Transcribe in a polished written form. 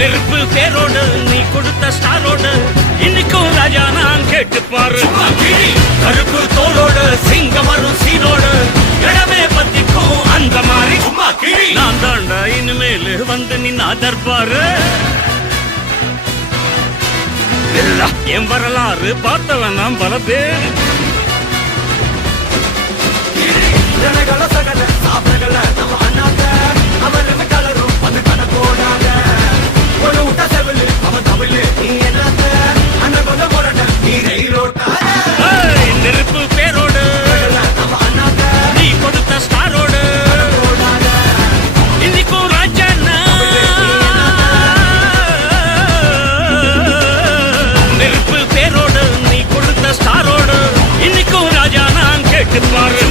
நெருப்பு பேரோடு நீ கொடுத்த ஸ்டாரோடு இன்னைக்கும் ராஜா நான் கேட்டுப்பாரு. கருப்பு தோளோடு சிங்கம் வரும் சீனோடு இடமே பத்திக்கும் அந்த மாதிரி நான் தாண்டா இனிமேல் வந்து நின்னா தர்பாரு. என் வரலாறு பார்த்தவன் நான் பல பேர். நெருப்பு பேரோடு நீ கொடுத்த ஸ்டாரோடு இன்னைக்கும் ராஜா. நெருப்பு பேரோடு நீ கொடுத்த ஸ்டாரோடு இன்னைக்கும் ராஜா நான் கேட்டுப்பாரு.